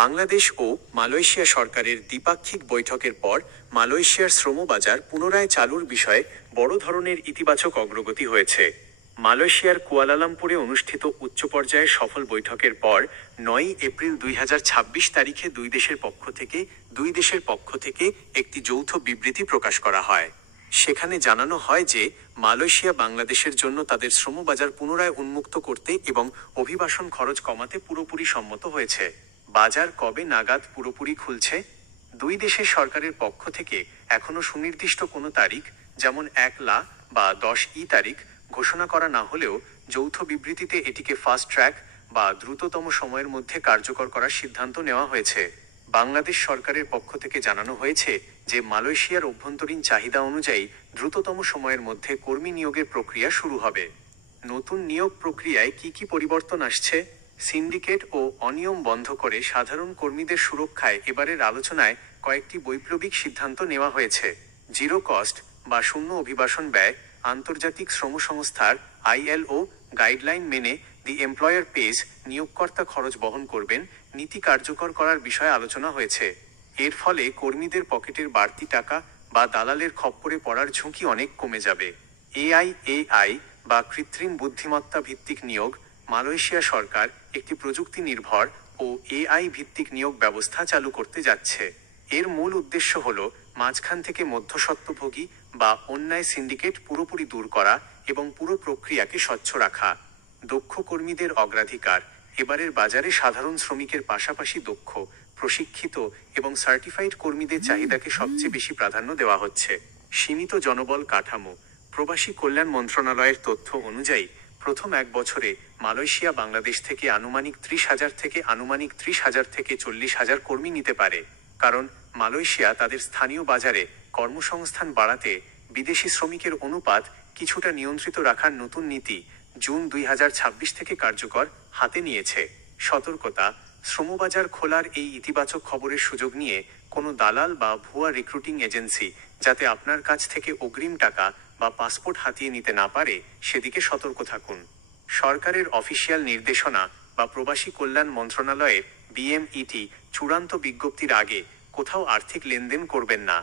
বাংলাদেশ ও Malaysia সরকারের দ্বিপাক্ষিক বৈঠকের পর মালয়েশিয়ার শ্রমবাজার পুনরায় চালুর বিষয়ে বড় ধরনের ইতিবাচক অগ্রগতি হয়েছে। মালয়েশিয়ার কুয়ালালামপুরে অনুষ্ঠিত উচ্চ পর্যায়ের সফল বৈঠকের পর ৯ এপ্রিল ২০২৬ তারিখে দুই দেশের পক্ষ থেকে একটি যৌথ বিবৃতি প্রকাশ করা হয়। সেখানে জানানো হয় যে মালয়েশিয়া বাংলাদেশের জন্য তাদের শ্রমবাজার পুনরায় উন্মুক্ত করতে এবং অভিবাসন খরচ কমাতে পুরোপুরি সম্মত হয়েছে। বাজার কবে নাগাদ পুরোপুরি খুলছে? দুই দেশের সরকারের পক্ষ থেকে এখনো সুনির্দিষ্ট কোনো তারিখ, যেমন ১ বা ১০ তারিখ ঘোষণা করা না হলেও যৌথ বিবৃতিতে এটিকে ফাস্ট ট্র্যাক বা দ্রুততম সময়ের মধ্যে কার্যকর করার সিদ্ধান্ত নেওয়া হয়েছে। বাংলাদেশ সরকারের পক্ষ থেকে জানানো হয়েছে যে মালয়েশিয়ার অভ্যন্তরীণ চাহিদা অনুযায়ী দ্রুততম সময়ের মধ্যে কর্মী নিয়োগের প্রক্রিয়া শুরু হবে। নতুন নিয়োগ প্রক্রিয়ায় কি পরিবর্তন আসছে? সিন্ডিকেট ও অনিয়ম বন্ধ করে সাধারণ কর্মীদের সুরক্ষায় এবারের আলোচনায় কয়েকটি বৈপ্লবিক সিদ্ধান্ত নেওয়া হয়েছে। জিরো কস্ট বা শূন্য অভিবাসন ব্যয়, আন্তর্জাতিক শ্রম সংস্থার ILO গাইডলাইন মেনে দি এমপ্লয়ার পেজ নিয়োগকর্তা খরচ বহন করবেন নীতি কার্যকর করার বিষয়ে আলোচনা হয়েছে। এর ফলে কর্মীদের পকেটের বাড়তি টাকা বা দালালের খপ্পরে পড়ার ঝুঁকি অনেক কমে যাবে। AI বা কৃত্রিম বুদ্ধিমত্তা ভিত্তিক নিয়োগ, মালয়েশিয়া সরকার একটি প্রযুক্তি নির্ভর ও AI ভিত্তিক নিয়োগ ব্যবস্থা চালু করতে যাচ্ছে। এর মূল উদ্দেশ্য হল মাঝখান থেকে মধ্যস্বত্বভোগী বা অন্যায় সিন্ডিকেট পুরোপুরি দূর করা এবং পুরো প্রক্রিয়াকে স্বচ্ছ রাখা। দক্ষ কর্মীদের অগ্রাধিকার, এবারের বাজারে সাধারণ শ্রমিকের পাশাপাশি দক্ষ, প্রশিক্ষিত এবং সার্টিফাইড কর্মীদের চাহিদাকে সবচেয়ে বেশি প্রাধান্য দেওয়া হচ্ছে। সীমিত জনবল কাঠামো, প্রবাসী কল্যাণ মন্ত্রণালয়ের তথ্য অনুযায়ী প্রথম ১ বছরে মালয়েশিয়া বাংলাদেশ থেকে আনুমানিক ৩০,০০০ থেকে ৪০,০০০ কর্মী নিতে পারে, কারণ মালয়েশিয়া তাদের স্থানীয় বাজারে কর্মসংস্থান বাড়াতে বিদেশি শ্রমিকের অনুপাত কিছুটা নিয়ন্ত্রিত রাখার নতুন নীতি জুন ২০২৬ থেকে কার্যকর হাতে নিয়েছে। সতর্কতা: শ্রমবাজার খোলার এই ইতিবাচক খবরের সুযোগ নিয়ে কোনো দালাল বা ভুয়া রিক্রুটিং এজেন্সি যাতে আপনার কাছ থেকে অগ্রিম টাকা বা পাসপোর্ট হাতিয়ে নিতে না পারে সেদিকে সতর্ক থাকুন। সরকারের অফিসিয়াল নির্দেশনা বা প্রবাসী কল্যাণ মন্ত্রণালয়ের BMET চূড়ান্ত বিজ্ঞপ্তির আগে কোথাও আর্থিক লেনদেন করবেন না।